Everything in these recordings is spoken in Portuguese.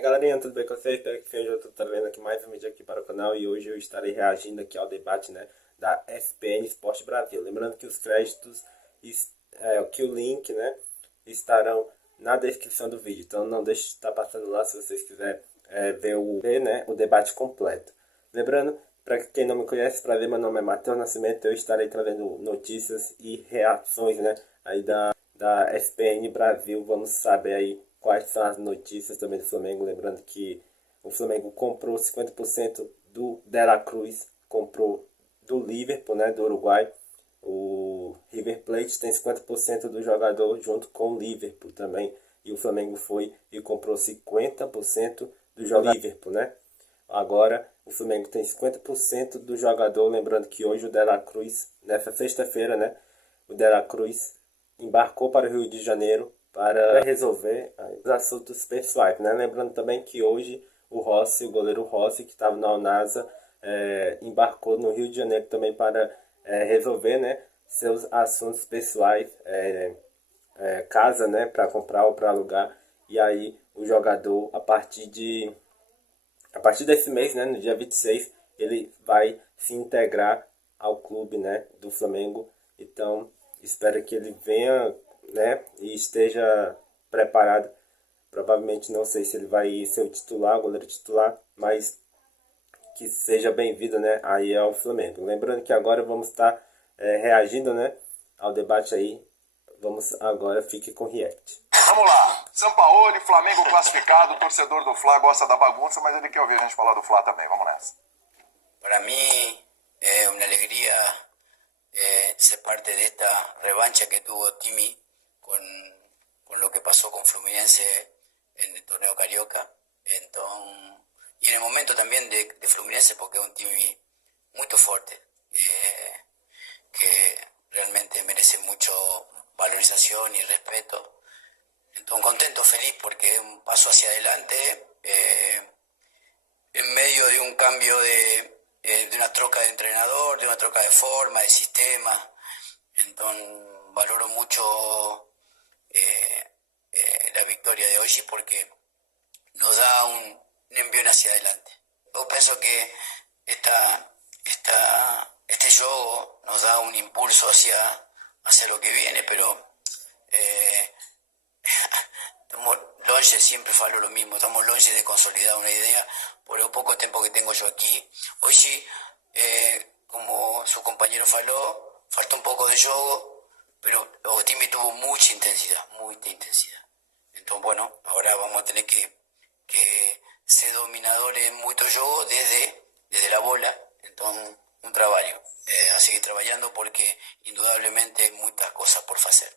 Galerinha, tudo bem com vocês? Espero que hoje eu estou trazendo aqui mais um vídeo aqui para o canal e hoje eu estarei reagindo aqui ao debate, né, da ESPN Esporte Brasil. Lembrando que os créditos, que o link, né, estarão na descrição do vídeo, então não deixe de estar passando lá se vocês quiserem ver o debate completo. Lembrando, para quem não me conhece, prazer, meu nome é Matheus Nascimento, eu estarei trazendo notícias e reações, né, aí da ESPN Brasil. Vamos saber aí quais são as notícias também do Flamengo. Lembrando que o Flamengo comprou 50% do De La Cruz, comprou do Liverpool, né, do Uruguai. O River Plate tem 50% do jogador junto com o Liverpool também. E o Flamengo foi e comprou 50% do jogador Liverpool, né? Agora o Flamengo tem 50% do jogador. Lembrando que hoje o De La Cruz, nessa sexta-feira, né, o De La Cruz embarcou para o Rio de Janeiro para resolver os assuntos pessoais, né? Lembrando também que hoje o Rossi, o goleiro Rossi, que estava na Al-Nassr, embarcou no Rio de Janeiro também para resolver, né, seus assuntos pessoais, casa, né, para comprar ou para alugar. E aí o jogador, a partir desse mês, né, no dia 26, ele vai se integrar ao clube, né, do Flamengo. Então espero que ele venha, né, e esteja preparado. Provavelmente não sei se ele vai ser o titular, o goleiro titular, mas que seja bem-vindo, né, aí ao Flamengo. Lembrando que agora vamos estar reagindo, né, ao debate aí. Vamos agora, fique com o react. Vamos lá, Sampaoli, Flamengo classificado, o torcedor do Fla gosta da bagunça, mas ele quer ouvir a gente falar do Fla também. Vamos nessa. Para mí es una alegría ser parte de esta revancha que tuvo Timi con lo que pasó con Fluminense en el torneo Carioca. Entonces, y en el momento también de Fluminense, porque es un Timi muy fuerte, que realmente merece mucho valorización y respeto. Entonces, contento, feliz, porque es un paso hacia adelante en medio de un cambio de una troca de entrenador, de una troca de forma, de sistema. Entonces valoro mucho la victoria de hoy porque nos da un envío hacia adelante. Yo pienso que este juego nos da un impulso hacia lo que viene, pero estamos longe, siempre falo lo mismo, estamos longe de consolidar una idea por el poco tiempo que tengo yo aquí. Hoy sí, como su compañero faló, falta un poco de juego, pero el time tuvo mucha intensidad. Entonces, bueno, ahora vamos a tener que ser dominadores en mucho juego desde la bola. Entonces, un trabajo. A seguir trabajando porque indudablemente hay muchas cosas por hacer.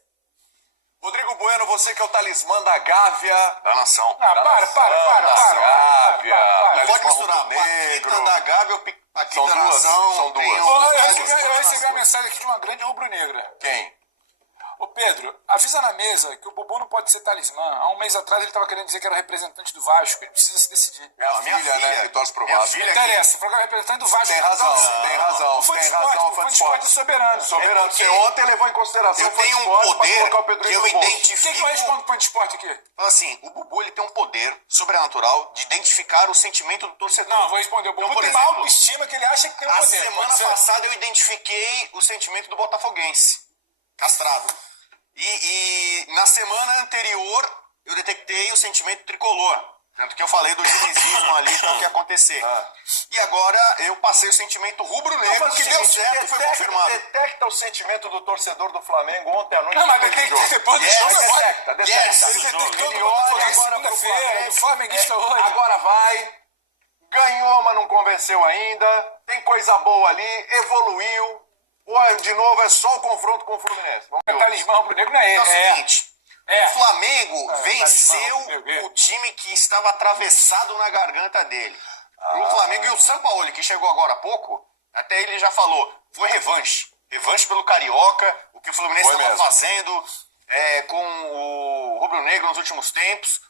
Rodrigo Bueno, você que é o talismã da Gávea. Da nação. Para. Gávea. Não pode misturar Paquita da Gávea ou Paquita da nação. São duas. Eu recebi uma mensagem aqui de uma grande rubro-negra. Quem? Ô Pedro, avisa na mesa que o Bubu não pode ser talismã. Há um mês atrás ele estava querendo dizer que era representante do Vasco. Ele precisa se decidir. É a minha filha, né, que torce pro Vasco. Não interessa, o programa é representante do Vasco. Tem razão. O fã de esporte soberano. Soberano, você ontem levou em consideração eu tenho um poder que eu O identifico. que eu respondo pro fã de esporte aqui? Assim, o Bubu ele tem um poder sobrenatural de identificar o sentimento do torcedor. Não, vou responder. O Bubu Então, por tem uma exemplo, autoestima que ele acha que tem um A poder. semana passada eu identifiquei o sentimento do botafoguense, castrado. E na semana anterior eu detectei o sentimento tricolor. Tanto que eu falei do dinizismo ali, do que ia acontecer. E agora eu passei o sentimento rubro-negro, que deu certo, foi confirmado. Detecta o sentimento do torcedor do Flamengo ontem à noite. Não, mas detecta depois do jogo. Detecta. Ele olha agora pro Flamengo. O flamenguista hoje. Agora vai. Ganhou, mas não convenceu ainda. Tem coisa boa ali, evoluiu. De novo é só o confronto com o Fluminense. O talismã rubro-negro não é ele. É o seguinte, o Flamengo venceu talismã, o time que estava atravessado na garganta dele. O Flamengo e o Sampaoli, que chegou agora há pouco, até ele já falou, foi revanche. Revanche pelo Carioca, o que o Fluminense estava fazendo com o rubro-negro nos últimos tempos.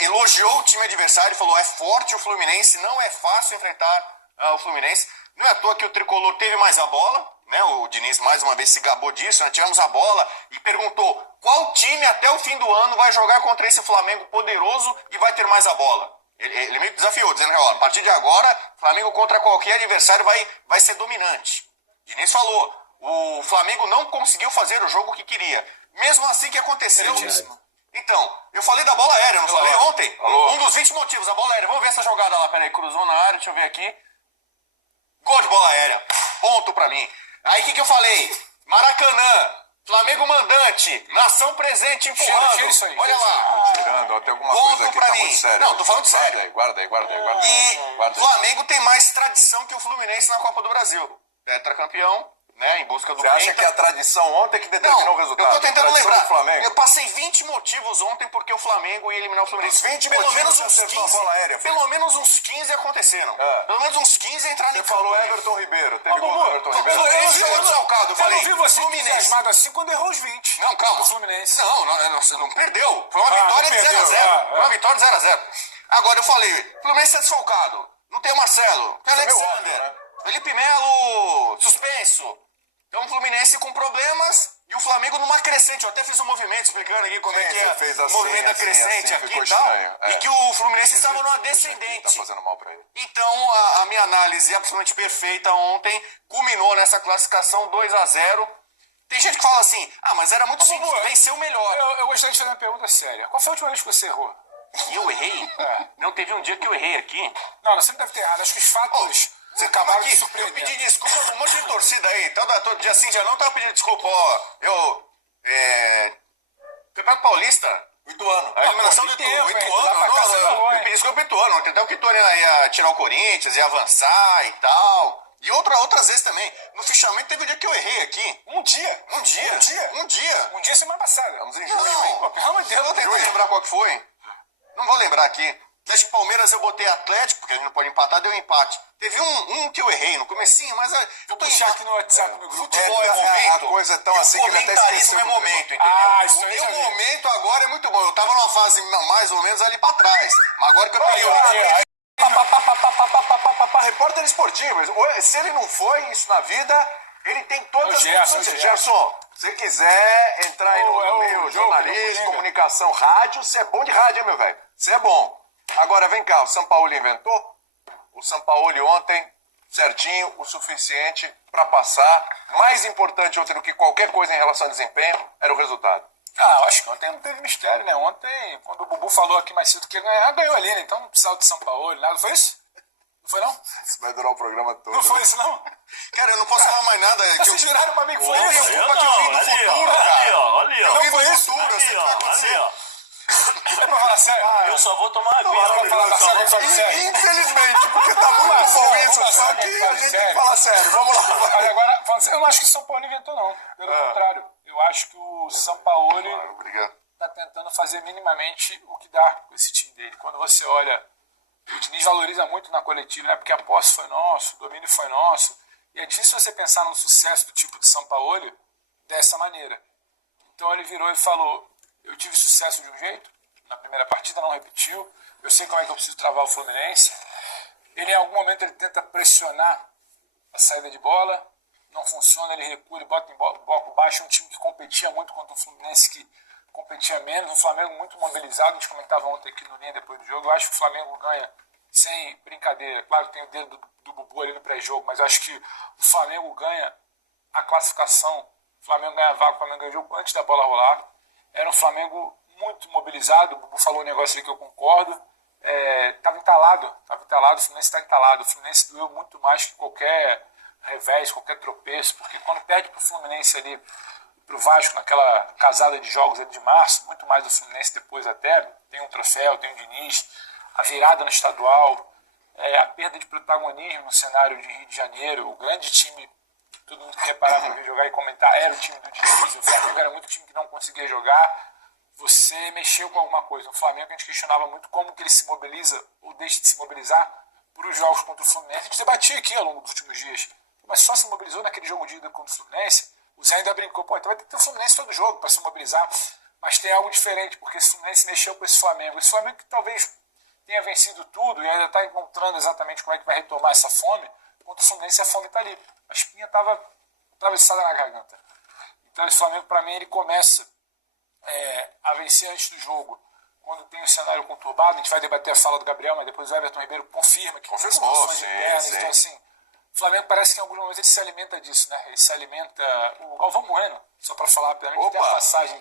Elogiou o time adversário, falou, é forte o Fluminense, não é fácil enfrentar o Fluminense. Não é à toa que o Tricolor teve mais a bola né? O Diniz mais uma vez se gabou disso, né? Tivemos a bola e perguntou qual time até o fim do ano vai jogar contra esse Flamengo poderoso e vai ter mais a bola. Ele meio que desafiou, dizendo que ó, a partir de agora, Flamengo contra qualquer adversário vai ser dominante. Diniz falou, o Flamengo não conseguiu fazer o jogo que queria. Mesmo assim que aconteceu... Então, eu falei da bola aérea, não falei ontem? Um dos 20 motivos, a bola aérea. Vamos ver essa jogada lá, peraí, cruzou na área, deixa eu ver aqui. Gol de bola aérea, ponto pra mim. Aí o que eu falei? Maracanã, Flamengo mandante, nação presente, empurrando. Cheiro isso aí, olha lá. Tirando, tem alguma Ponto coisa aqui pra tá mim. muito séria. Não, tô falando sério. Guarda aí. E Guarda aí. Flamengo tem mais tradição que o Fluminense na Copa do Brasil. Tetracampeão, né, em busca do Você acha que a tradição ontem que determinou o resultado? Eu tô tentando Tradição lembrar. do Flamengo. Eu passei 20 motivos ontem porque o Flamengo ia eliminar o Fluminense. 20 pelo motivos menos você uns acertou a 15. bola aérea, foi? Pelo menos uns 15 aconteceram. Pelo menos uns 15 entraram Você em falou campo. Everton Ribeiro. Teve gol do Bubu, Everton eu Ribeiro? não- Eu falei, não vi você Fluminense. entusiasmado assim quando errou os 20. Não, calma. Do Fluminense. Você não perdeu. Foi uma vitória de não perdeu. 0x0. Foi uma vitória de 0x0. Agora eu falei, Fluminense é desfalcado. Não tem o Marcelo. Tem o Isso é meio Alexander. óbvio, né? Felipe Melo, suspenso. Então o Fluminense com problemas e o Flamengo numa crescente. Eu até fiz um movimento explicando aqui como é que você é fez o assim, movimento da assim, crescente assim, aqui ficou e tal. estranho, E que o Fluminense estava numa Tá descendente. fazendo mal pra ele. Então a minha análise absolutamente perfeita ontem culminou nessa classificação 2x0. Tem gente que fala assim, mas era muito simples, Bubu, venceu o melhor. Eu gostaria de fazer uma pergunta séria. Qual foi a última vez que você errou? E eu errei? Não teve um dia que eu errei aqui. Não, você não deve ter errado. Acho que os fatos Você tava acabaram aqui, de eu surpreender. pedi desculpa pra um monte de torcida aí. Todo dia sim, dia não, tava pedindo desculpa. Campeonato Paulista. Ituano. A eliminação do tem tempo, hein? Ituano. Lá pra casa Não, falou, eu hein? pedi desculpa pro Ituano. Até que o Ituano ia tirar o Corinthians, ia avançar e tal. E outras vezes também. No fichamento teve um dia que eu errei aqui. Um dia. Um dia semana passada. Estamos em um junho, hein? Pô, pelo amor de Eu Deus. vou tentar lembrar qual que foi. Não vou lembrar aqui. Acho que Palmeiras eu botei Atlético, porque a gente não pode empatar, deu um empate. Teve um que eu errei no comecinho, mas eu tô Puxar aqui no WhatsApp, no grupo. Futebol é momento. A coisa é tão e assim o que ele até comentarismo esqueceu. é momento, entendeu? Isso O aí meu já vi. momento agora é muito bom. Eu tava numa fase mais ou menos ali pra trás. Mas agora que eu peguei Repórter esportivo. Se ele não foi isso na vida, ele tem todas as Gerson, condições. Gerson. Gerson, se quiser entrar aí no É o meio jogo, jornalismo, Coringa. comunicação, rádio, você é bom de rádio, hein, meu velho? Você é bom. Agora, vem cá, o São Paulo inventou? O São Paulo ontem, certinho, o suficiente para passar. Mais importante ontem do que qualquer coisa em relação ao desempenho, era o resultado. Eu acho que ontem não teve mistério, né? Ontem, quando o Bubu falou aqui mais cedo que ia ganhar, ganhou ali, né? Então não precisava de São Paulo, nada. Foi isso? Não foi, não? Isso vai durar o programa todo. Não foi isso, não? Cara, eu não posso falar mais nada. Que eu Vocês viraram pra mim que foi eu isso? tenho culpa que eu vim do futuro, cara. Eu vim do futuro, eu sei o que vai acontecer. É pra falar sério? Eu só vou tomar Não, aguinha. vamos falar sério, vamos falar sério. Infelizmente, porque tá muito Vamos bom lá, isso, vamos só lá, que vamos a lá, gente tem sério. que falar sério. Vamos lá. Olha, agora, falando sério, eu não acho que o São Paulo inventou, não. Pelo contrário. Eu acho que o São Paulo Obrigado. tá tentando fazer minimamente o que dá com esse time dele. Quando você olha, o Diniz valoriza muito na coletiva, né? Porque a posse foi nosso, o domínio foi nosso. E é difícil você pensar no sucesso do tipo de São Paulo dessa maneira. Então ele virou e falou, eu tive sucesso de um jeito, na primeira partida não repetiu, eu sei como é que eu preciso travar o Fluminense. Ele em algum momento ele tenta pressionar a saída de bola, não funciona, ele recua, ele bota em bloco baixo, um time que competia muito contra o Fluminense, que competia menos, um Flamengo muito mobilizado, a gente comentava ontem aqui no Linha depois do jogo, eu acho que o Flamengo ganha sem brincadeira, claro que tem o dedo do Bubu ali no pré-jogo, mas eu acho que o Flamengo ganha a classificação, o Flamengo ganha a vaga, o Flamengo ganha o jogo antes da bola rolar, era um Flamengo muito mobilizado, o Bubu falou um negócio ali que eu concordo, estava entalado, o Fluminense está entalado, o Fluminense doeu muito mais que qualquer revés, qualquer tropeço, porque quando perde para o Fluminense ali, para o Vasco, naquela casada de jogos ali de março, muito mais do Fluminense depois até, tem um troféu, tem o Diniz, a virada no estadual, a perda de protagonismo no cenário de Rio de Janeiro, o grande time, todo mundo que reparava para jogar e comentar, era o time do Diniz, o Flamengo era muito time que não conseguia jogar, você mexeu com alguma coisa. No Flamengo a gente questionava muito como que ele se mobiliza ou deixa de se mobilizar para os jogos contra o Fluminense. A gente debatia aqui ao longo dos últimos dias, mas só se mobilizou naquele jogo de ida contra o Fluminense. O Zé ainda brincou, então vai ter que ter o Fluminense todo jogo para se mobilizar, mas tem algo diferente, porque esse Fluminense mexeu com esse Flamengo que talvez tenha vencido tudo e ainda está encontrando exatamente como é que vai retomar essa fome. Contra o Fluminense a fome está ali, a espinha estava atravessada na garganta. Então esse Flamengo, para mim, ele começa a vencer antes do jogo. Quando tem um cenário conturbado, a gente vai debater a fala do Gabriel, mas depois o Everton Ribeiro confirma que tem situações internas. Então, assim, o Flamengo parece que em alguns momentos ele se alimenta disso, né? Ele se alimenta... O Galvão Bueno, só para falar rapidamente, tem a passagem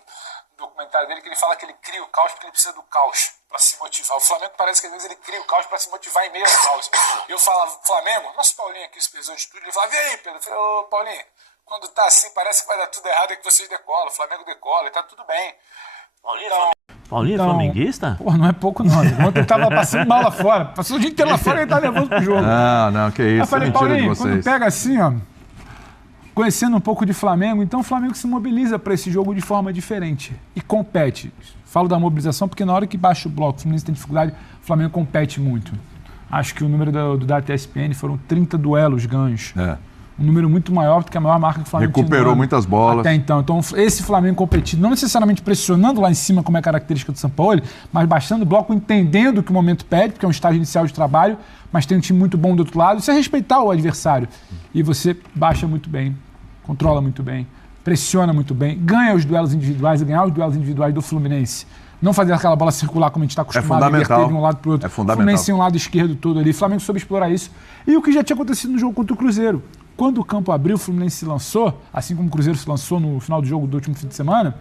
do documentário dele que ele fala que ele cria o caos porque ele precisa do caos para se motivar. O Flamengo parece que às vezes ele cria o caos para se motivar em meio ao caos. Eu falava, Flamengo, nosso Paulinho aqui, supervisor de estúdio, ele falava, e aí, Pedro? Eu falei, ô Paulinho, quando tá assim, parece que vai dar tudo errado, é que vocês decolam, o Flamengo decola, e tá tudo bem. Paulinho é flamenguista? Pô, não é pouco não. Ontem ele tava passando mal lá fora. Passou o dia inteiro lá fora e ele tá nervoso pro jogo. Não, que isso. Eu falei, mentira Paulinho, de vocês. quando pega assim, ó, conhecendo um pouco de Flamengo, então o Flamengo se mobiliza para esse jogo de forma diferente e compete. Falo da mobilização porque na hora que baixa o bloco, o Fluminense tem dificuldade, o Flamengo compete muito. Acho que o número do Data ESPN foram 30 duelos ganhos. Um número muito maior do que a maior marca que o Flamengo recuperou muitas bolas. Até então. Então, esse Flamengo competido, não necessariamente pressionando lá em cima, como é característica do Sampaoli, mas baixando o bloco, entendendo o que o momento pede, porque é um estágio inicial de trabalho, mas tem um time muito bom do outro lado. Isso é respeitar o adversário. E você baixa muito bem, controla muito bem, pressiona muito bem, ganha os duelos individuais e ganhar os duelos individuais do Fluminense. Não fazer aquela bola circular como a gente está acostumado a inverter de um lado para o outro. É fundamental. O Fluminense tem um lado esquerdo todo ali. O Flamengo soube explorar isso. E o que já tinha acontecido no jogo contra o Cruzeiro. Quando o campo abriu, o Fluminense se lançou, assim como o Cruzeiro se lançou no final do jogo do último fim de semana,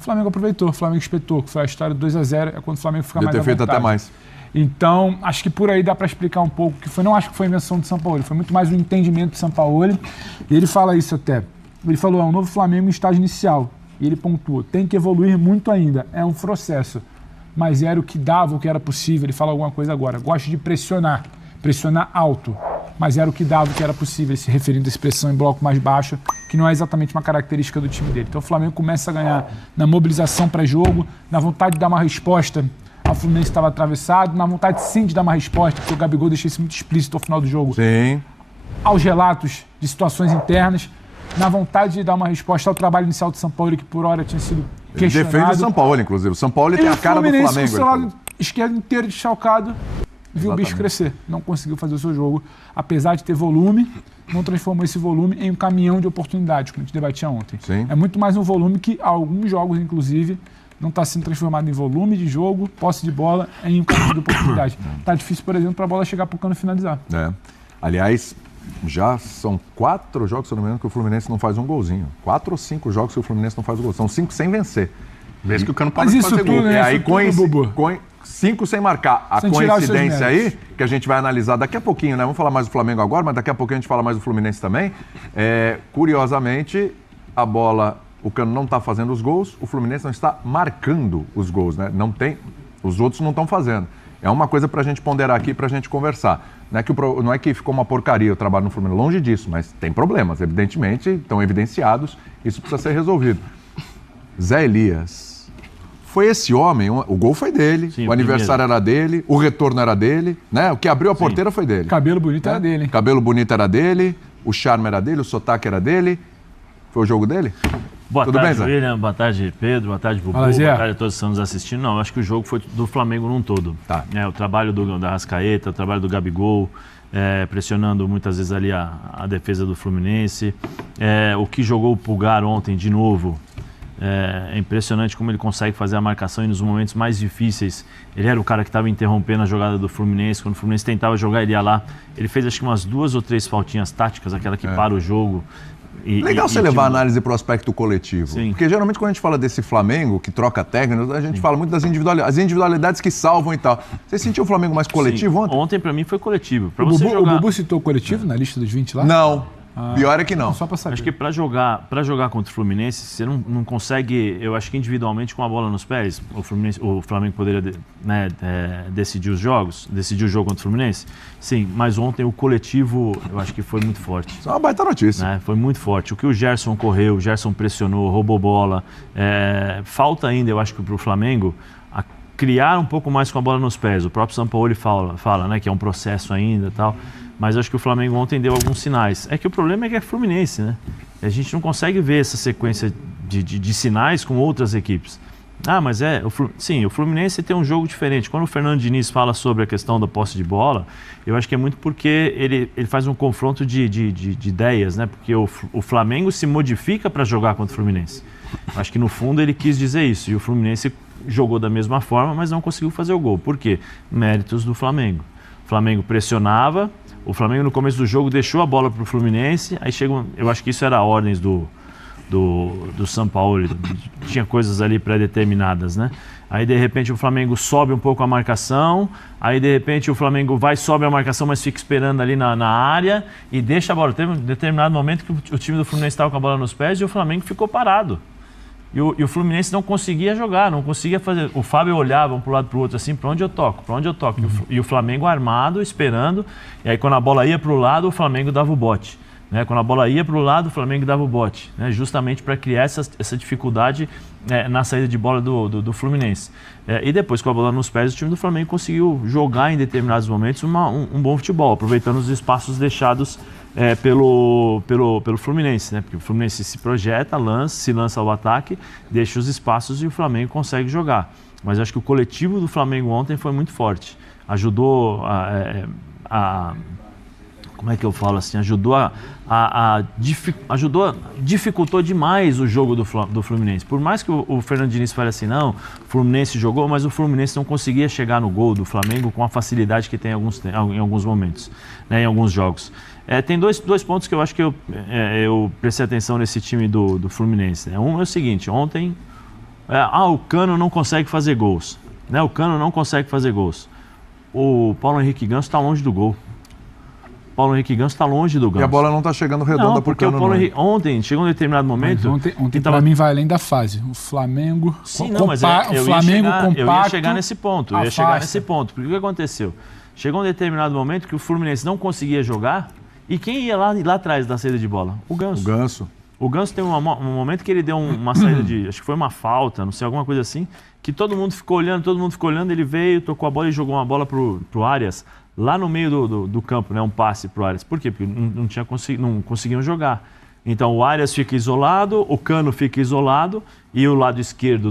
o Flamengo aproveitou, o Flamengo espetou, que foi a história do 2-0, é quando o Flamengo fica mais à vontade. Ter feito até mais. Então, acho que por aí dá para explicar um pouco, que foi, não acho que foi a invenção do Sampaoli, foi muito mais um entendimento do Sampaoli, e ele fala isso até. Ele falou, é um novo Flamengo em estágio inicial, e ele pontua, tem que evoluir muito ainda, é um processo, mas era o que dava, o que era possível, ele fala alguma coisa agora, gosto de pressionar alto, mas era o que dava, o que era possível, se referindo à expressão em bloco mais baixo, que não é exatamente uma característica do time dele. Então o Flamengo começa a ganhar na mobilização pré-jogo, na vontade de dar uma resposta ao Fluminense que estava atravessado, na vontade sim de dar uma resposta, porque o Gabigol deixou isso muito explícito ao final do jogo, sim, aos relatos de situações internas, na vontade de dar uma resposta ao trabalho inicial do Sampaoli, que por hora tinha sido questionado. Defende o Sampaoli, inclusive. O Sampaoli tem a cara do Flamengo. O seu lado esquerdo inteiro deschalcado, viu o bicho crescer, não conseguiu fazer o seu jogo, apesar de ter volume, não transformou esse volume em um caminhão de oportunidades, como a gente debatia ontem. Sim. É muito mais um volume que alguns jogos, inclusive, não está sendo transformado em volume de jogo, posse de bola, em um caminhão de oportunidade. Está difícil, por exemplo, para a bola chegar para o cano e finalizar. Aliás, já são 4 jogos, se não me engano, que o Fluminense não faz um golzinho. 4 ou 5 jogos que o Fluminense não faz um gol. São 5 sem vencer. Vez que o Cano para de fazer gol. Né? E aí, 5 sem marcar. A coincidência aí, que a gente vai analisar daqui a pouquinho, né? Vamos falar mais do Flamengo agora, mas daqui a pouquinho a gente fala mais do Fluminense também. Curiosamente, a bola, o Cano não está fazendo os gols, o Fluminense não está marcando os gols, né? Não tem, os outros não estão fazendo. É uma coisa para a gente ponderar aqui, para a gente conversar. Não é que ficou uma porcaria o trabalho no Fluminense, longe disso, mas tem problemas, evidentemente, estão evidenciados, isso precisa ser resolvido. Zé Elias. Foi esse homem, o gol foi dele, sim, o aniversário era dele, o retorno era dele, né? O que abriu a porteira foi dele. Cabelo bonito era dele. Cabelo bonito era dele, o charme era dele, o sotaque era dele. Foi o jogo dele? Boa Tudo tarde, bem, Zé? William. Boa tarde, Pedro. Boa tarde, Bubu. Boa tarde a todos que estão nos assistindo. Não, acho que o jogo foi do Flamengo num todo. Tá. O trabalho da Arrascaeta, o trabalho do Gabigol, pressionando muitas vezes ali a defesa do Fluminense. O que jogou o Pulgar ontem de novo. É impressionante como ele consegue fazer a marcação e nos momentos mais difíceis. Ele era o cara que estava interrompendo a jogada do Fluminense. Quando o Fluminense tentava jogar, ele ia lá. Ele fez acho que umas 2 ou 3 faltinhas táticas, aquela que para o jogo. Legal você levar a análise para o aspecto coletivo. Sim. Porque geralmente quando a gente fala desse Flamengo que troca técnicos, a gente fala muito das individualidades que salvam e tal. Você sentiu o Flamengo mais coletivo ontem? Ontem para mim foi coletivo. O Bubu citou o coletivo na lista dos 20 lá? Não. Pior é que não. Só pra saber. Acho que para jogar contra o Fluminense, você não consegue, eu acho que individualmente com a bola nos pés, o Flamengo poderia decidir os jogos, decidir o jogo contra o Fluminense. Sim, mas ontem o coletivo, eu acho que foi muito forte. Isso é uma baita notícia. Foi muito forte. O que o Gerson correu, o Gerson pressionou, roubou bola. Falta ainda, eu acho que para o Flamengo, criar um pouco mais com a bola nos pés. O próprio Sampaoli fala, né, que é um processo ainda e tal. Mas acho que o Flamengo ontem deu alguns sinais. É que o problema é que é Fluminense, né? A gente não consegue ver essa sequência de sinais com outras equipes. Ah, mas sim, o Fluminense tem um jogo diferente. Quando o Fernando Diniz fala sobre a questão da posse de bola, eu acho que é muito porque ele faz um confronto de ideias, né? Porque o Flamengo se modifica para jogar contra o Fluminense. Acho que no fundo ele quis dizer isso. E o Fluminense jogou da mesma forma, mas não conseguiu fazer o gol. Por quê? Méritos do Flamengo. O Flamengo pressionava, o Flamengo no começo do jogo deixou a bola para o Fluminense, aí chegou, eu acho que isso era ordens do São Paulo, tinha coisas ali pré-determinadas, né? Aí de repente o Flamengo sobe um pouco a marcação, aí de repente o Flamengo sobe a marcação, mas fica esperando ali na área e deixa a bola. Teve um determinado momento que o time do Fluminense estava com a bola nos pés e o Flamengo ficou parado. E o Fluminense não conseguia jogar, não conseguia fazer. O Fábio olhava um para o lado para o outro assim, para onde eu toco, para onde eu toco. E o Flamengo armado, esperando, e aí quando a bola ia para o lado, o Flamengo dava o bote. Né? Quando a bola ia para o lado, o Flamengo dava o bote, né? Justamente para criar essa dificuldade na saída de bola do Fluminense. E depois, com a bola nos pés, o time do Flamengo conseguiu jogar em determinados momentos um bom futebol, aproveitando os espaços deixados pelo Fluminense, né? Porque o Fluminense se projeta, se lança ao ataque, deixa os espaços e o Flamengo consegue jogar. Mas acho que o coletivo do Flamengo ontem foi muito forte. Ajudou como é que eu falo assim, dificultou demais o jogo do Fluminense. Por mais que o Fernando Diniz fale assim, não, o Fluminense jogou, mas o Fluminense não conseguia chegar no gol do Flamengo com a facilidade que tem em alguns momentos, né, em alguns jogos. Tem dois pontos que eu acho que eu prestei atenção nesse time do Fluminense. Né? Um é o seguinte, ontem, o Cano não consegue fazer gols. Né? O Cano não consegue fazer gols. O Paulo Henrique Ganso está longe do gol. Paulo Henrique Ganso está longe do Ganso. E a bola não está chegando redonda por Cano. Porque o Paulo Henrique, ontem, chegou um determinado momento... Mas ontem para mim vai além da fase. O Flamengo... Sim, não, mas eu ia chegar nesse ponto. Porque o que aconteceu? Chegou um determinado momento que o Fluminense não conseguia jogar e quem ia lá atrás da saída de bola? O Ganso. O Ganso tem um momento que ele deu uma saída acho que foi uma falta, não sei, alguma coisa assim, que todo mundo ficou olhando, ele veio, tocou a bola e jogou uma bola pro Arias, lá no meio do campo, né, um passe pro Arias. Por quê? Porque não conseguiam jogar. Então o Arias fica isolado, o Cano fica isolado e o lado esquerdo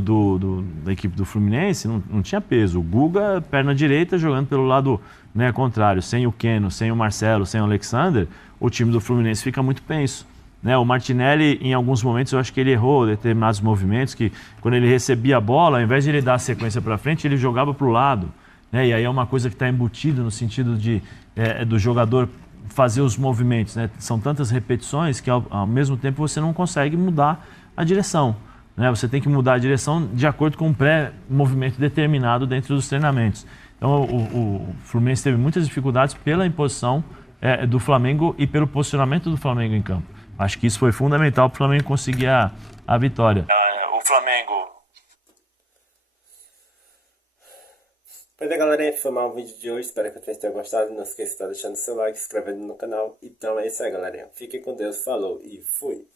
da equipe do Fluminense não tinha peso. O Guga, perna direita, jogando pelo lado, né, contrário, sem o Keno, sem o Marcelo, sem o Alexander, o time do Fluminense fica muito penso. Né, o Martinelli, em alguns momentos, eu acho que ele errou determinados movimentos, que quando ele recebia a bola, ao invés de ele dar a sequência para frente, ele jogava para o lado. Né, e aí é uma coisa que está embutida no sentido do jogador fazer os movimentos. Né? São tantas repetições que, ao mesmo tempo, você não consegue mudar a direção. Né? Você tem que mudar a direção de acordo com um pré-movimento determinado dentro dos treinamentos. Então, o Fluminense teve muitas dificuldades pela imposição do Flamengo e pelo posicionamento do Flamengo em campo. Acho que isso foi fundamental para o Flamengo conseguir a vitória. O Flamengo... Pois é, galera, esse foi mais um vídeo de hoje. Espero que vocês tenham gostado. Não esqueça de estar deixando seu like, se inscrevendo no canal. Então é isso aí, galerinha. Fiquem com Deus, falou e fui!